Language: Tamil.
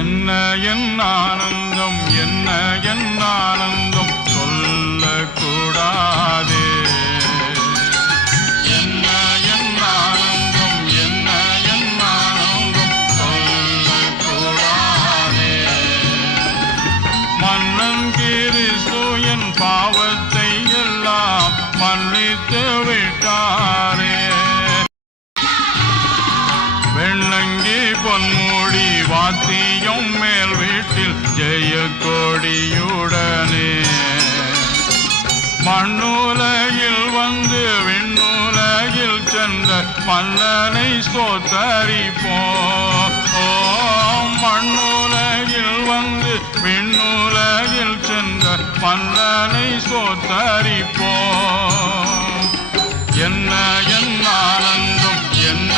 என்ன என் ஆனந்தம், என்ன என் ஆனந்தம் சொல்லக்கூடாதே. என்ன என் ஆனந்தம், என்ன என் ஆனந்தம் சொல்லக்கூடாதே. மன்னன் கிறிஸ்து என் பாவத்தை எல்லாம் மன்னித்து விட்டாரே. வெள்ளங்கி பொன்மூடி வாத்தியம் மேல் வீட்டில் ஜெய கொடியுடனே மண்ணுலகில் வந்து விண்ணுலகில் சென்ற மன்னனை ஸ்தோத்தரிப்போம். மண்ணுலகில் வந்து விண்ணுலகில் சென்ற மன்னனை ஸ்தோத்தரிப்போம். என்ன என் ஆனந்தம், என்ன